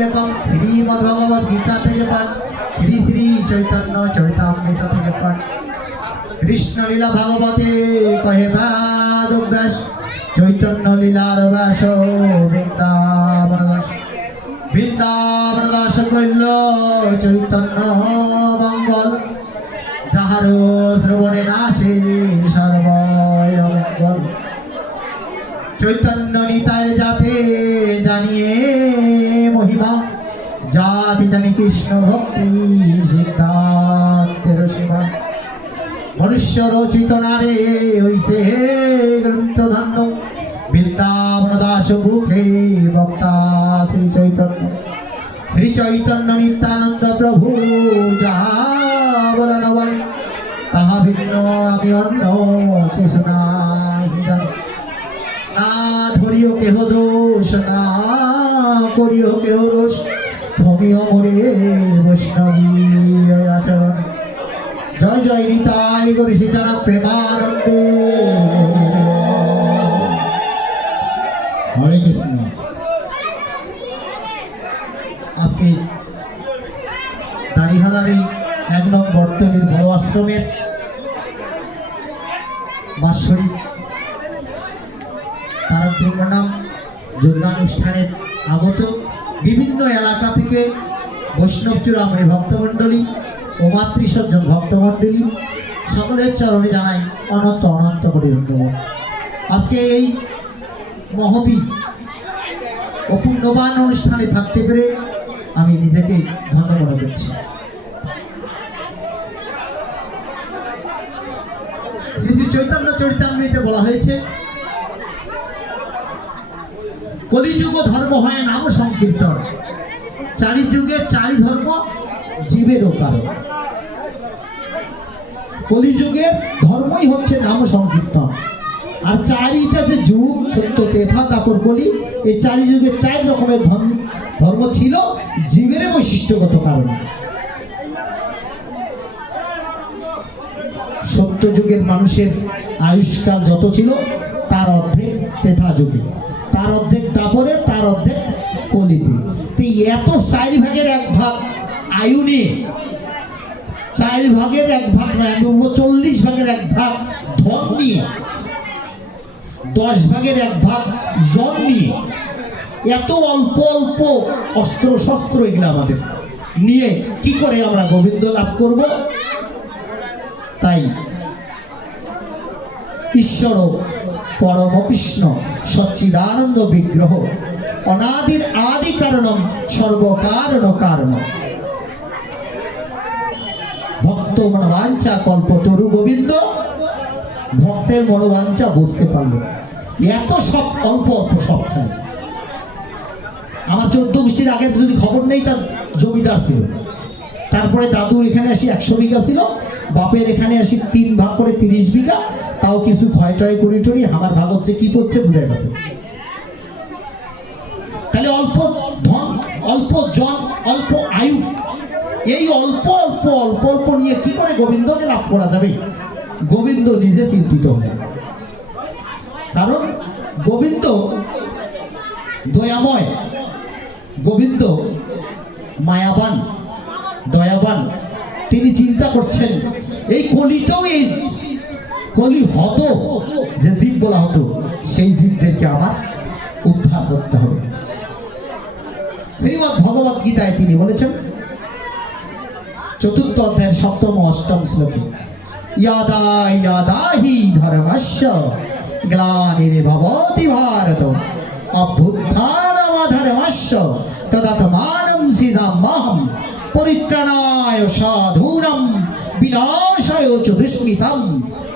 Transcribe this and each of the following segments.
লেখক শ্রীমদ্ ভগবদ গীতা থেকে পাঠ, শ্রী শ্রী চৈতন্য চরিতামৃত থেকে পাঠ। কৃষ্ণলীলা ভাগবতে কহে বেদ ব্যাস, চৈতন্য লীলার ব্যাস বৃন্দাবন দাস। বৃন্দাবন দাস কইল চৈতন্য মঙ্গল, যাহার শ্রবণে নাশে সর্বয় মঙ্গল। চৈতন্য নিতায় যাতে জানিয়ে মহিমা, জাতি জানি কৃষ্ণ ভক্তি সিদ্ধান্তের সীমা। মনুষ্য রচিত নারে হইছে গ্রন্থ ধন্য, বৃন্দাবন দাস মুখে বক্তা শ্রী চৈতন্য। শ্রী চৈতন্য নিত্যানন্দ প্রভু যাহা বলেন বাণী, তাহা ভিন্ন আমি অন্য কিছু নাহি জানি। না ধরিও কেহ দোষ, না করিও কেহ দোষ, ক্ষমিও মোরে বৈষ্ণবী আচরণ। জয় জয় নিতাই গৌর সীতানাথ প্রেমানন্দে। হরে কৃষ্ণ। আজকে দাঁড়িহালার এই 1 নং বর্তনীর বড় আশ্রমের বাৎসরিক তারা প্রণাম যজ্ঞানুষ্ঠানের আগত বিভিন্ন এলাকা থেকে বৈষ্ণব চূড়ামণি ভক্তমণ্ডলী ও মাতৃসজ্জন ভক্তমণ্ডলী সকলের চরণে জানাই অনন্ত অনন্ত কোটি ধন্যবাদ। আজকে এই মহতি ও পুণ্যবান অনুষ্ঠানে থাকতে পেরে আমি নিজেকে ধন্য মনে করছি। শ্রী শ্রী চৈতন্য চরিতামৃতে বলা হয়েছে, কলিযুগ ধর্ম হয় নাম সংকীর্তন, চারি যুগে চারি ধর্ম জীবেরও কারণ। কলিযুগের ধর্মই হচ্ছে নাম সংকীর্তন, আর চারিটা যে যুগ সত্য তেথা তারপর কলি, এই চারি যুগে 4 রকমের ধর্ম ছিল জীবের বৈশিষ্ট্যগত কারণে। সত্য যুগের মানুষের আয়ুষ্কাল যত ছিল তার অর্ধেক তেথা যুগে, তার অর্ধেক দাপরে, তার অর্ধেক কলিতে। তো এত 4 ভাগের 1 ভাগ আয়ু নিয়ে, 4 ভাগের 1 ভাগ নয়, আমি 40 ভাগের 1 ভাগ ধন নিয়ে, 10 ভাগের 1 ভাগ জন নিয়ে, এত অল্প অল্প অস্ত্র শস্ত্র এগুলো আমাদের নিয়ে কি করে আমরা গোবিন্দ লাভ করব? তাই ঈশ্বর পরম কৃষ্ণ সচ্চিদানন্দ বিগ্রহ, অনাদির আদি কারণম সর্বকারণ কারণ, ভক্ত মনোবাঞ্ছা কল্পতরু গোবিন্দ, ভক্তের মনোবাঞ্ছা বুঝতে পারল। এত সব অল্প অল্প সব খায়। আমার 14 গোষ্ঠীর আগে যদি খবর নেই, তার জমিদার ছিল, তারপরে দাদুর এখানে আসি 100 বিঘা ছিল, বাপের এখানে আসি 3 ভাগ করে 30 বিঘা, তাও কিছু ক্ষয় টয় করি টরি, আমার ভাগ হচ্ছে কি পড়ছে বুঝে গেছে। তাহলে অল্প ধন, অল্প জন, অল্প আয়ু, এই অল্প অল্প অল্প অল্প নিয়ে কি করে গোবিন্দকে লাভ করা যাবে? গোবিন্দ নিজে চিন্তিত হলেন, কারণ গোবিন্দ দয়াময়, গোবিন্দ মায়াবান, দয়াবান। তিনি চিন্তা করছেন এই কলিতেও, এই কলি হতো যে জীব বলা হতো, সেই জীবদেরকে আমার উদ্ধার করতে হবে। শ্রীমদ্ ভগবদ গীতায় তিনি বলেছেন 4th অধ্যায়ের 7ম 8ম শ্লোকে, ইয়াদা ইয়াদা হি ধর্মস্য গ্লানির্ভবতি ভারত অভ্যুত্থানমধর্মস্য তদাত্মানং সিদাম্যহং পরিত্রাণায় সাধূনাং বিনাশায় চ দুষ্কৃতং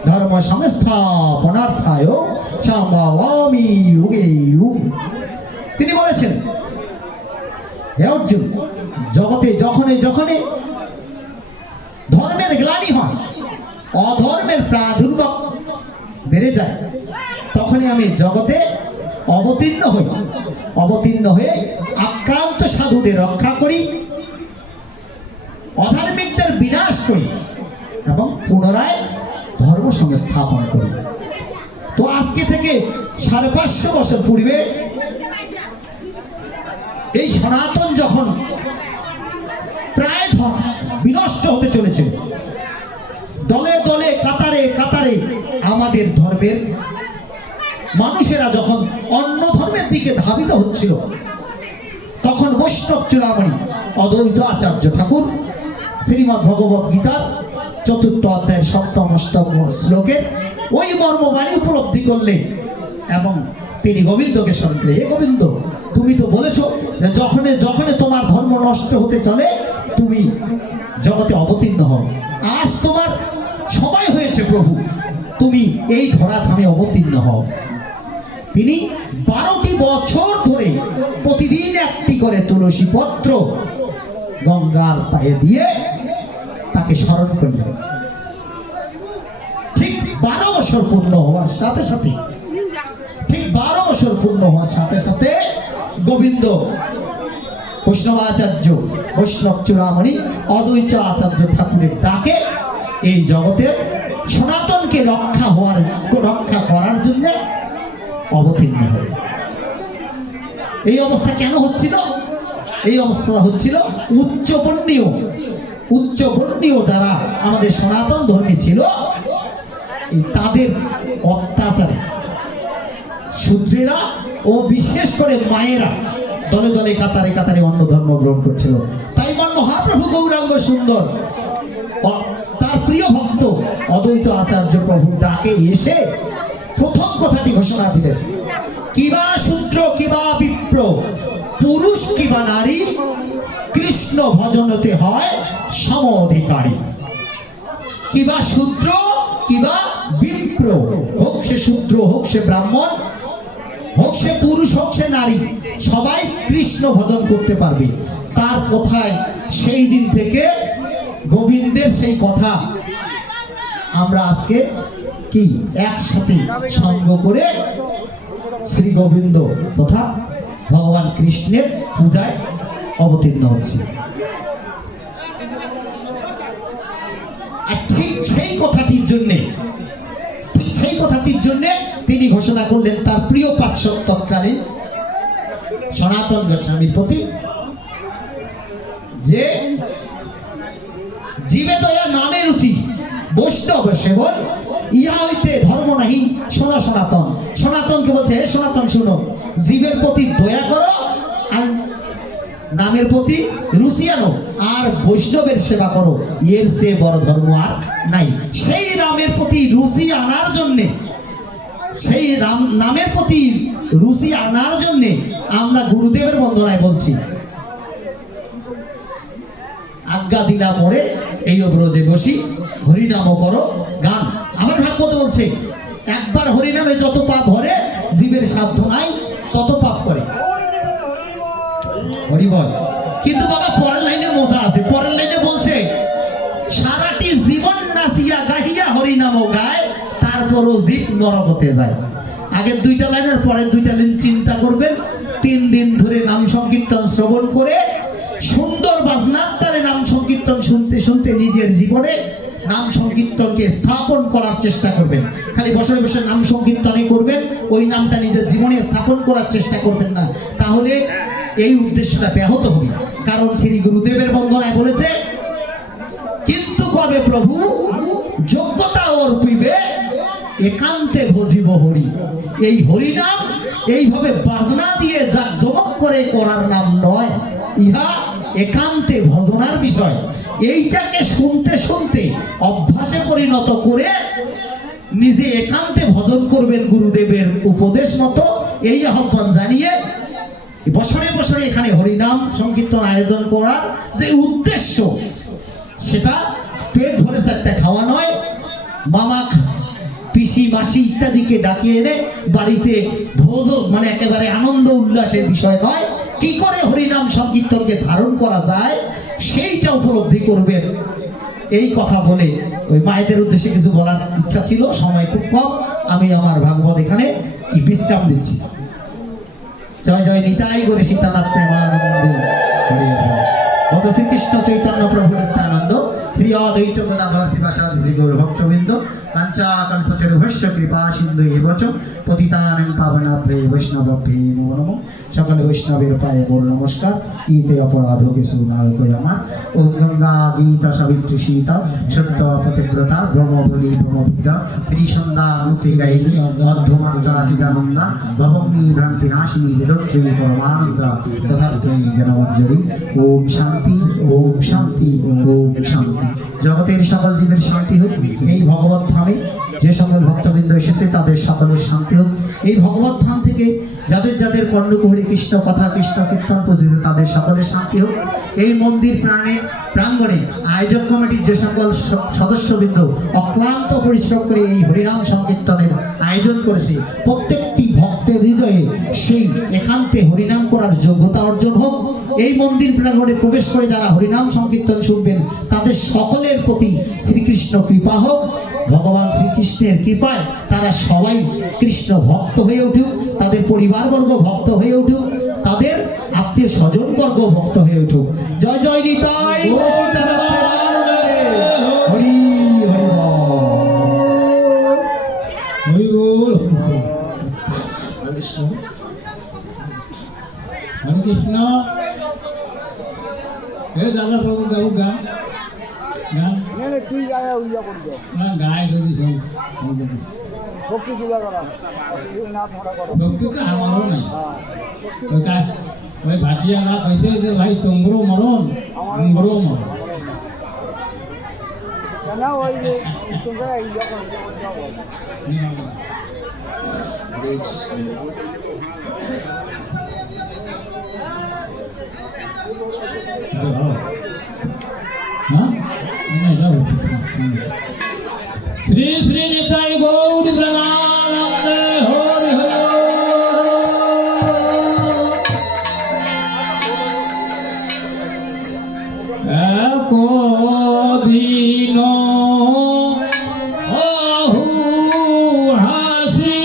ধর্ম সংস্থাপনার্থায় সম্ভবামি যুগে যুগে। তিনি বলেছেন, হে অর্জুন, জগতে যখনই যখনই ধর্মের গ্লানি হয়, অধর্মের প্রাদুর্ভাব বেড়ে যায়, তখনই আমি জগতে অবতীর্ণ হয়ে আক্রান্ত সাধুদের রক্ষা করি, অধার্মিকদের বিনাশ করি এবং পুনরায় ধর্ম সংস্থাপন করি। তো আজকে থেকে 550 বছর পূর্বে এই সনাতন যখন প্রায় বিনষ্ট হতে চলেছে, দলে দলে কাতারে কাতারে আমাদের ধর্মের মানুষেরা যখন অন্য ধর্মের দিকে ধাবিত হচ্ছিল, তখন বৈষ্ণব চূড়ামণি অদ্বৈত আচার্য ঠাকুর শ্রীমদ্ ভগবদ গীতার 4th অধ্যায়ের 7ম 8ম শ্লোকের ওই মর্মবাণী উপলব্ধি করলে এবং তিনি গোবিন্দকে স্মরণ করে, হে গোবিন্দ, তুমি তো বলেছো যে যখনই যখনই তোমার ধর্ম নষ্ট হতে চলে তুমি জগতে অবতীর্ণ হও। আজ তোমার সময় হয়েছে প্রভু, তুমি এই ধরাধামে অবতীর্ণ হও। তিনি 12টি বছর ধরে প্রতিদিন একটি করে তুলসী পত্র গঙ্গার পায়ে দিয়ে তাকে স্মরণ করলেন। ঠিক 12 বছর পূর্ণ হওয়ার সাথে সাথে গোবিন্দ বৈষ্ণবাচার্য বৈষ্ণব চূড়ামণি অদ্বৈত আচার্য ঠাকুরের ডাকে এই জগতে সনাতনকে রক্ষা করার জন্য অবতীর্ণ হল। এই অবস্থা কেন হচ্ছিল? এই অবস্থা হচ্ছিল উচ্চবর্ণীয় যারা আমাদের সনাতন ধর্মী ছিল তাদের অত্যাচারে শূদ্রেরা ও বিশেষ করে মায়েরা দলে দলে কাতারে কাতারে অন্য ধর্ম গ্রহণ করছিল। তাই মহাপ্রভু গৌরাঙ্গ সুন্দর তার প্রিয় ভক্ত অদ্বৈত আচার্য প্রভুর ডাকে এসে প্রথম কথাটি ঘোষণা দিলেন, কিবা শূদ্র কিবা বিপ্র, পুরুষ কিবা নারী, কৃষ্ণ ভজনতে হয় সম অধিকারী। কিবা শূদ্র কিবা বিপ্র, হোক সে শূদ্র হোক সে ব্রাহ্মণ হোক সে পুরুষ হোক সে নারী, সবাই কৃষ্ণ ভজন করতে পারবে। তার কথায় সেই দিন থেকে গোবিন্দের সেই কথা আমরা আজকে কি একসাথে সঙ্গ করে শ্রী গোবিন্দ তথা ভগবান কৃষ্ণের পূজায় অবতীর্ণ হচ্ছে। আর ঠিক সেই কথাটির জন্যে তিনি ঘোষণা করলেন তার প্রিয় পার্শ্বদ তৎকালীন সনাতন গোস্বামীর প্রতি যে জীবে দয়া নামে রুচি বৈষ্ণব সেবন, ইহা হইতে ধর্ম নাহি শোনা সনাতন। সনাতনকে বলছে, হে সনাতন শুনো, জীবের প্রতি দয়া করো আর নামের প্রতি রুচি আনো আর বৈষ্ণবের সেবা করো, এর চেয়ে বড় ধর্ম আর নাই। সেই নামের প্রতি রুচি আনার জন্যে আমরা গুরুদেবের বন্দনায় বলছি, আজ্ঞা দিলা মোরে এই ব্রজে বসি, হরিনাম করো গান। আমার ভাগবত বলছে, একবার হরিনামে যত পাপ ভরে জীবের সাধ্য নাই তত পাপ করে। হরি বল। কিন্তু বাবা পরের লাইনে মজা আছে, পরের লাইনে বলছে, সারাটি জীবন নাচিয়া গাহিয়া হরিনাম গায়, তারপরও জীব নরকতে যায়। আগের 2টা লাইনের পরের 2টা লাইন চিন্তা করবেন। 3 দিন ধরে নাম সংকীর্তন শ্রবণ করে সুন্দর বাজনার তারে নাম সংকীর্তন শুনতে শুনতে নিজের জীবনে নাম সংকীর্তনকে স্থাপন করার চেষ্টা করবেন। খালি বসে বসে নাম সংকীর্তনই করবেন, ওই নামটা নিজের জীবনে স্থাপন করার চেষ্টা করবেন না, তাহলে এই উদ্দেশ্যটা ব্যাহত হবে। কারণ শ্রী গুরুদেবের বন্দনায় বলেছে, কিন্তু কবে প্রভু যোগ্যতা অর্পিবে একান্তে ভজিব হরি। এই হরিনাম এইভাবে বাজনা দিয়ে জাঁকজমক করে করার নাম নয়, ইহা একান্তে ভজনার বিষয়। এইটাকে শুনতে শুনতে অভ্যাসে পরিণত করে নিজে একান্তে ভজন করবেন গুরুদেবের উপদেশ মতো, এই আহ্বান জানিয়ে বছরে বছরে এখানে হরিনাম সংকীর্তন আয়োজন করার যে উদ্দেশ্য, সেটা পেট ভরে 4টা খাওয়া নয়, মামা পিসি মাসি ইত্যাদিকে ডাকিয়ে এনে বাড়িতে ভোজ মানে একেবারে আনন্দ উল্লাসের বিষয় নয়, কি করে হরিনাম সংকীর্তনকে ধারণ করা যায় সেইটা উপলব্ধি করবেন। এই কথা বলে ওই মায়েদের উদ্দেশ্যে কিছু বলার ইচ্ছা ছিল, সময় খুব কম, আমি আমার ভাগবত এখানে কি বিশ্রাম দিচ্ছি। জয় জয় নিতাই গৌর সীতানাথ প্রেমানন্দে গত শ্রীকৃষ্ণ চৈতন্য প্রভু নিত্যানন্দ শ্রী অদ্বৈত গদাধর শিবাসাদি শ্রী গৌর ভক্তবৃন্দ पंचाकल्पतरुभ्यश्च कृपा सिंधु एव च पतितानां पावनाभ्यो वैष्णवभ्यो नमो नमः। सकल वैष्णवेर पाये मोर नमस्कार। ईते अपराध किछु नायक আমার। ओम गंगा गीता सावित्री सीता सत्य पतिव्रता ब्रह्मबली ब्रह्मविद्या त्रिसंध्या मुक्ति गायिनी अर्धमात्रा चिदानंदा भवग्नि भ्रांति नाशिनी वेदोत्री परमानंदा तथात्मय ज्ञानमंजरी। ओम शांति ओम शांति ओम शांति। जगतेर सकल जीवेर शांति হোক। এই ভগবত ধামে যে সকল ভক্তবৃন্দ এসেছে তাদের সকলের শান্তি হোক। এই ভগবত ধাম থেকে যাদের যাদের কর্ণকুহরী কৃষ্ণ কথা কৃষ্ণ কীর্তন পৌঁছেছে তাদের সকলের শান্তি হোক। এই মন্দির প্রাঙ্গণে আয়োজক কমিটির যে সকল সদস্যবৃন্দ অক্লান্ত পরিশ্রম করে এই হরিনাম সংকীর্তনের আয়োজন করেছে প্রত্যেকটি ভক্তের হৃদয়ে সেই একান্তে হরিনাম করার যোগ্যতা অর্জন হোক। এই মন্দির প্রাঙ্গণে প্রবেশ করে যারা হরিনাম সংকীর্তন শুনবেন তাদের সকলের প্রতি শ্রীকৃষ্ণ কৃপা হোক। ভগবান শ্রীকৃষ্ণের কৃপায় তারা সবাই কৃষ্ণ ভক্ত হয়ে উঠুক, তাদের পরিবারবর্গ ভক্ত হয়ে উঠুক, তাদের আত্মীয় স্বজনবর্গ ভক্ত হয়ে উঠুক। জয় জয় নিতাই হরি হরি বল। হরে কৃষ্ণ। এ দাদা প্রভু গাবো গান গান না গায়ে যদি ভক্তি তো আমারও নাই। ওই ভাটিয়া না কইছে যে ভাই তোমরও মরণ আমরও মরণ। শ্রী শ্রী নিতাই গৌর প্রেমানন্দে হরি হরি। একদিন অহু হাসি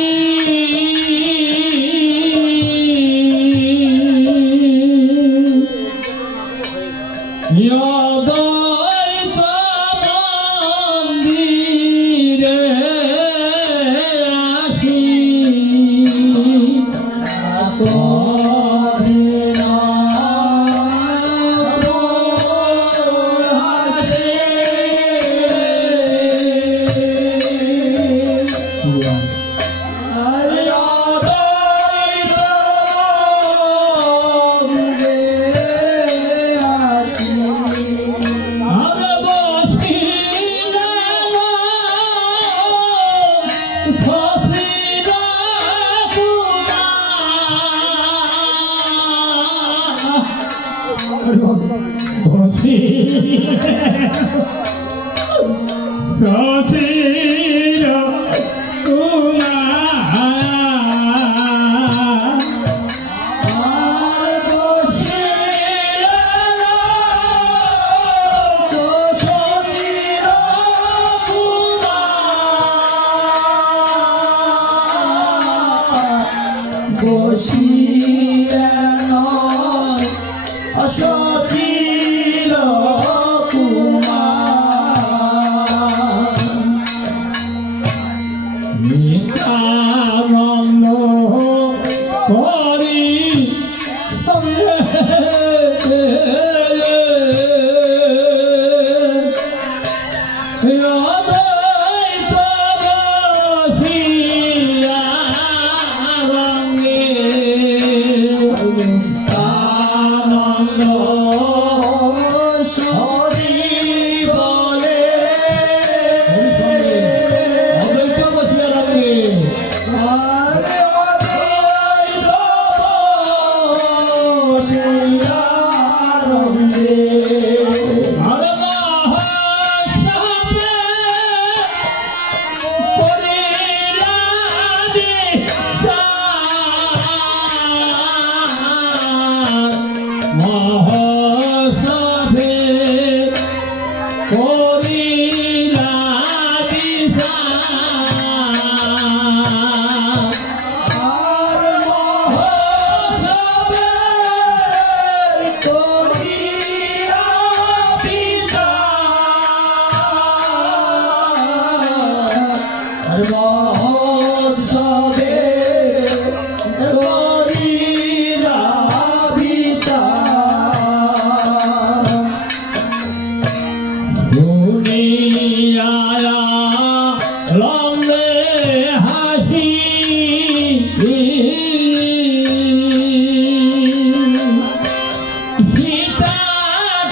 সীতা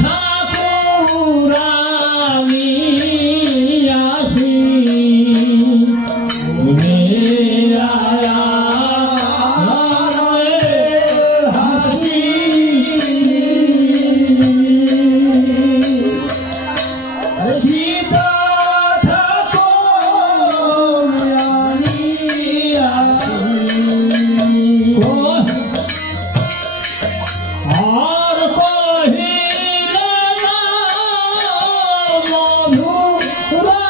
ঠাকুরানী আসি রে আয়া হাসি সীতা ঠাকুর রানী আসি আর কহিলে না মধুরা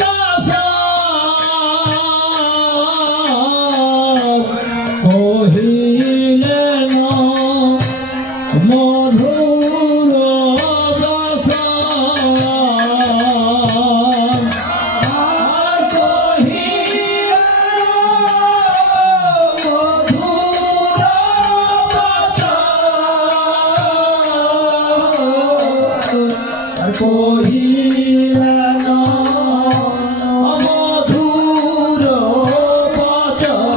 বাসা কহিলে না মধুর বাসা আর কহিলা মধুর বচন আর কহিলা মধুর বচন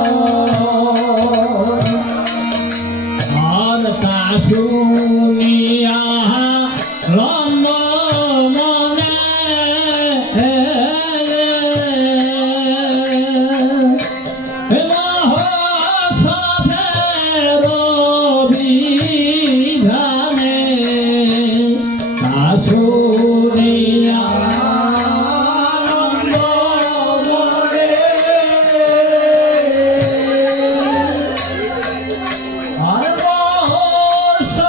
আর তা শুনিয়া লন্দ মনে মহোৎসবের বিধানে তা শুনিয়া আনন্দ মনে আর মহোৎসবের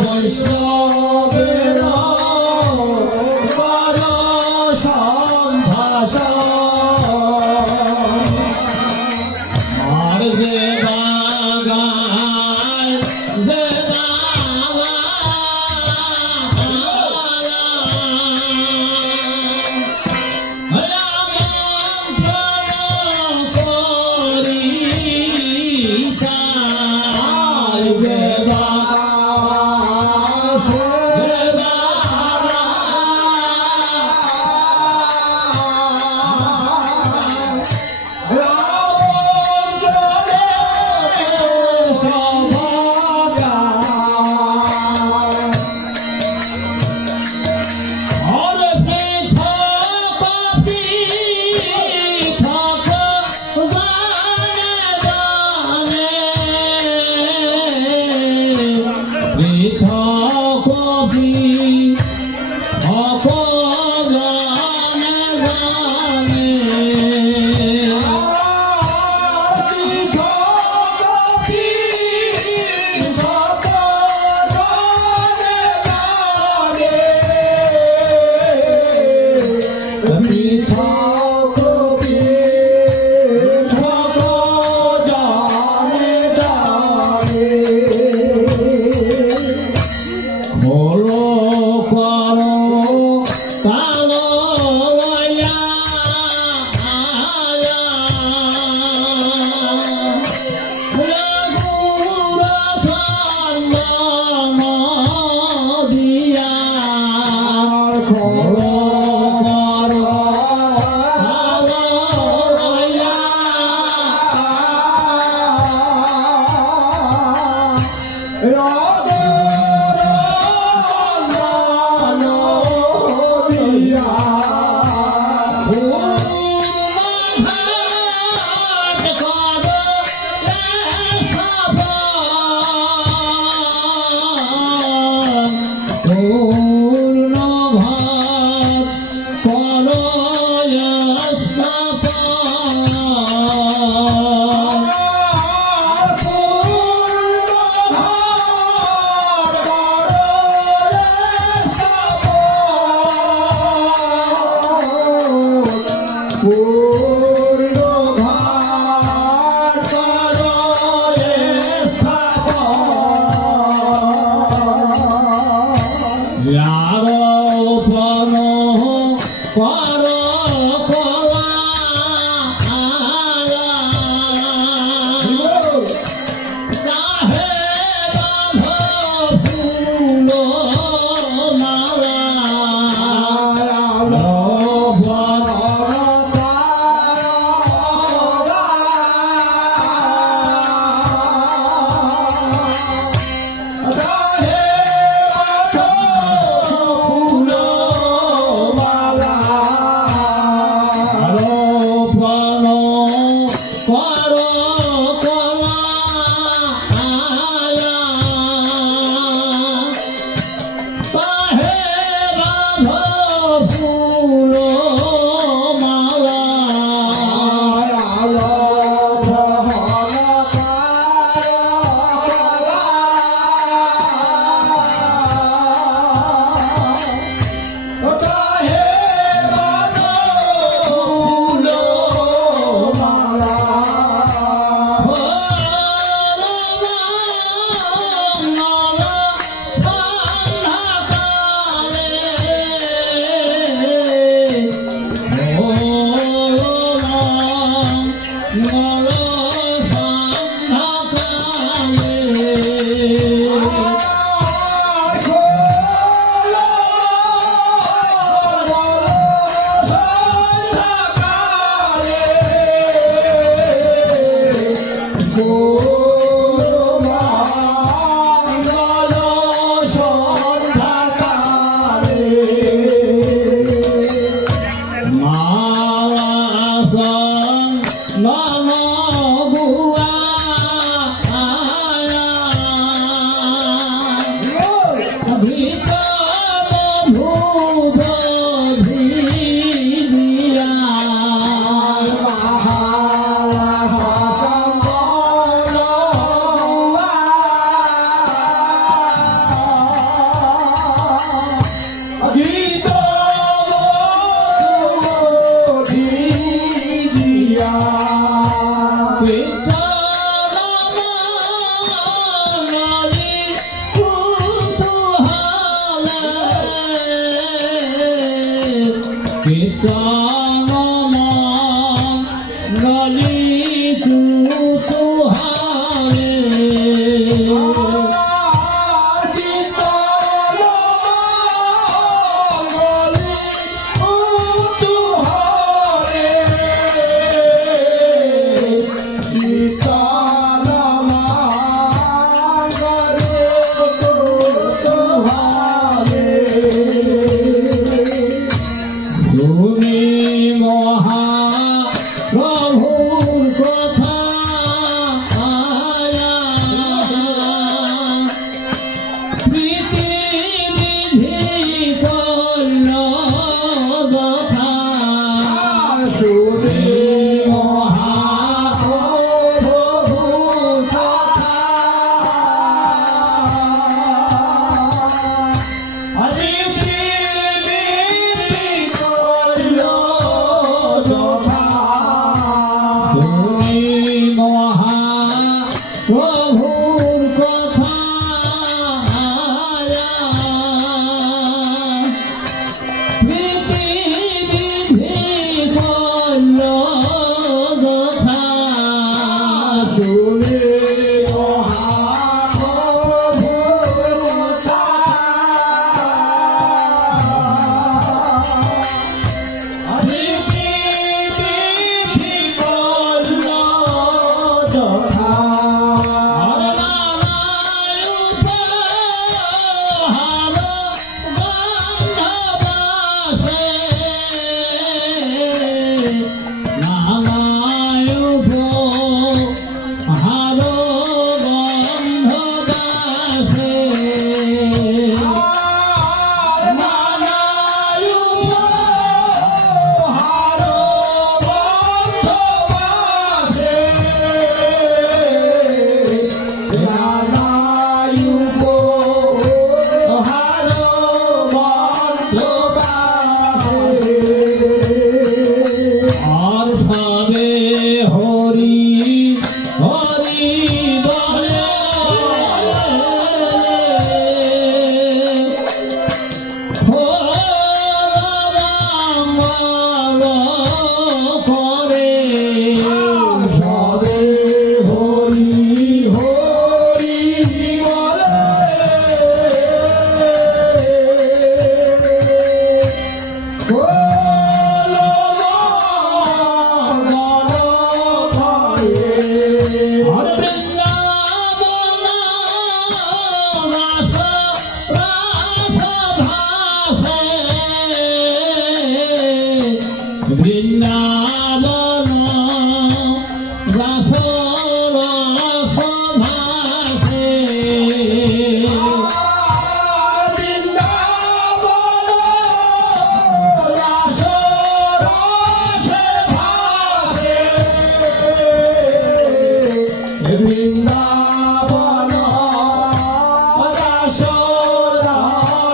বৈষ্ণবের কর সম্ভাষণ। আর যে বাগান যে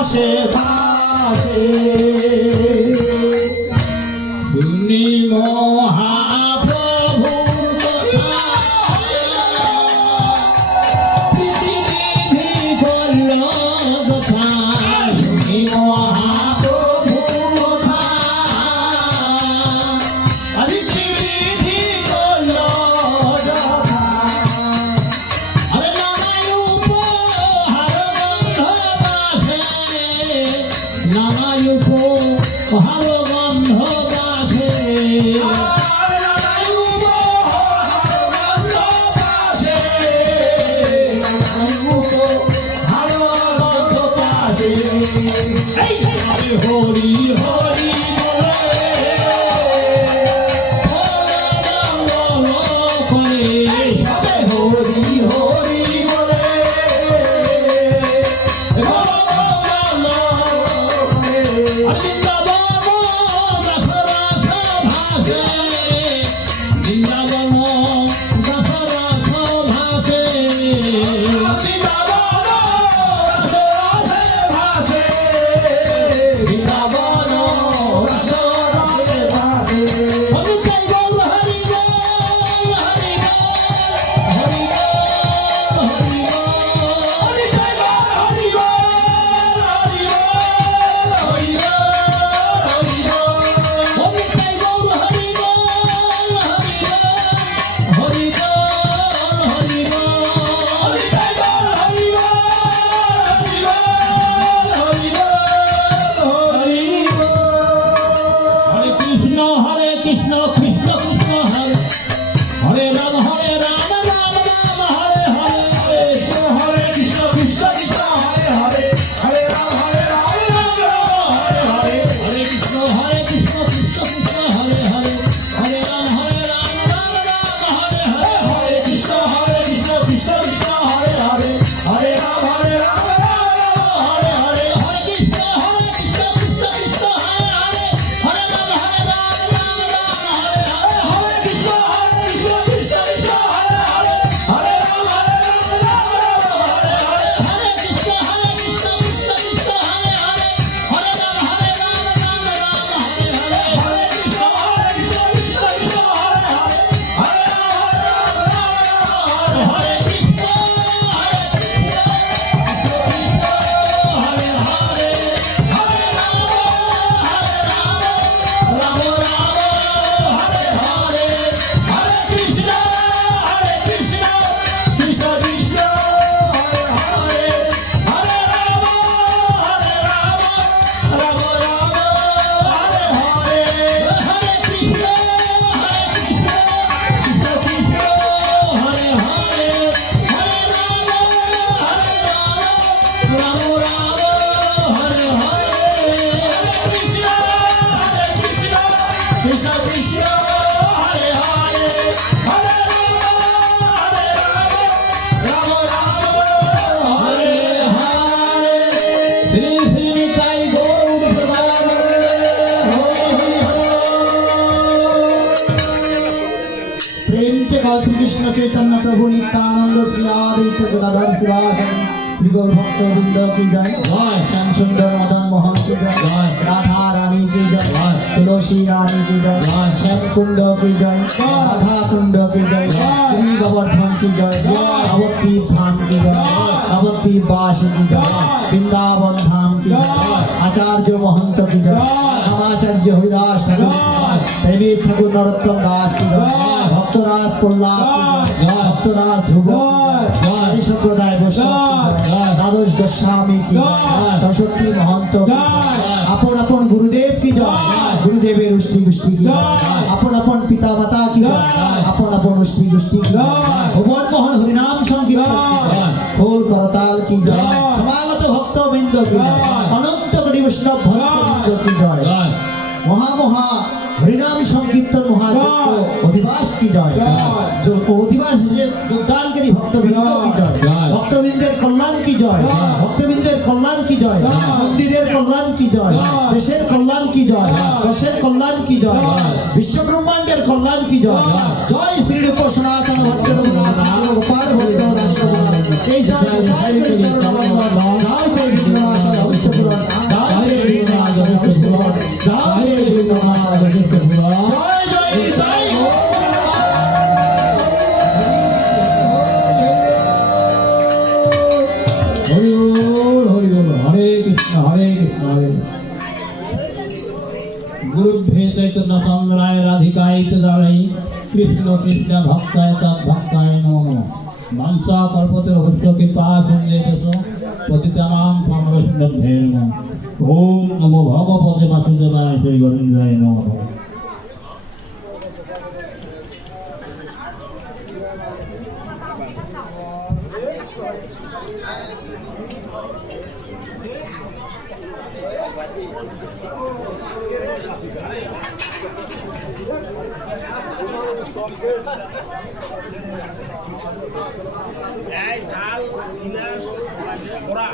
রসে ভাসে তুমি মহাপ্রভু পৃথিবী করল যথা তুমি মহাপ্রভু কথা আমি কি বিধি করল যথা আরে নানায় উপহার গন্ধ বাসে নানায় উপহার গন্ধ বাসে হরি হরি কৃষ্ণ চৈতন্য প্রভু নিত্যানন্দ শ্রী আদিত্য গদাধর শিবাসাদি শ্রী গৌর ভক্ত বৃন্দ কি জয় জয়। শ্যাম সুন্দর মদন মোহন কি জয় জয়। রাধা রানী কি জয় জয়। তুলসী রানী কি জয় জয়। শ্যাম কুণ্ড কি জয় রাধা কুণ্ড কি জয় জয়। গিরি গোবর্ধন কি জয় জয়। নবদ্বীপ ধাম কি জয় জয়। নবদ্বীপ বাসী কি জয় জয়। বৃন্দাবন ধাম কি জয় জয়। আচার্য মহন্ত কি জয় জয়। রামাচার্য হরিদাস ঠাকুর কি জয় জয়। প্রেমিক ঠাকুর নরোত্তম দাস কি জয় জয়। ভক্তরাজ প্রহ্লাদ কি জয় জয়। ভক্তরাজ ধ্রুব কি জয়। জয় হরি সম্প্রদায় বৈষ্ণব কি জয় জয়। দ্বাদশ গোস্বামী কি জয় জয়। চৌষট্টি মহন্ত কি জয় জয়। আপন আপন গুরুদেব কি জয় জয়। গুরুদেবের উষ্টি গোষ্ঠী কি জয় জয়। আপন আপন পিতা মাতা কি জয় জয়। আপন আপন উষ্টি গোষ্ঠী কি জয় জয়। ভুবন মোহন হরিনাম সংকীর্তন কি জয় জয়। খোল করতাল কি জয় জয়। সমাগত ভক্ত বৃন্দ কি জয় জয়। অনন্ত কোটি বৈষ্ণব ভক্ত বৃন্দ কি জয় জয়। মহা হরিনাম সংকীর্তন মহাযজ্ঞ জয়। অধিবাস কি জয় জয়। অধিবাস যোগদানকারী ভক্তবৃন্দ কি জয় জয়। ভক্তবৃন্দের কল্যাণ কি জয় জয়। ভক্তবৃন্দের কল্যাণ কি জয় জয়। মন্দিরের কল্যাণ কি জয় জয়। দেশের কল্যাণ কি জয় জয়। দেশের কল্যাণ কি জয় জয়। বিশ্বব্রহ্মাণ্ডের কল্যাণ কি জয় জয়। জয় শ্রী রূপ সনাতন ভক্ত রঘুনাথ গোপাল ভক্ত রাষ্ট্রনাথ এই জয় গোসাই চরণ জয় জয় বিঘ্ননাশায় অবিষ্ণপুরাণ রাধে জয় জয় নিতাই। হরি বল হরি বল, হরে কৃষ্ণ হরে কৃষ্ণ হরে গুরুভ্যে চৈতন্য চন্দ্রায় রাধিকায় চ দারাই কৃষ্ণ কৃষ্ণ ভক্তায় তৎ ভক্তায় নমো নমঃ। মাংসা কল্পতরু কৃপা পুণ্যেশ পতিতানাং পাবনৈষ্ণভ্যো নমঃ। ওম নমো ভগবতে বাসুদেবায় শ্রী গোবিন্দায় নমঃ। এই ঝাল ওরা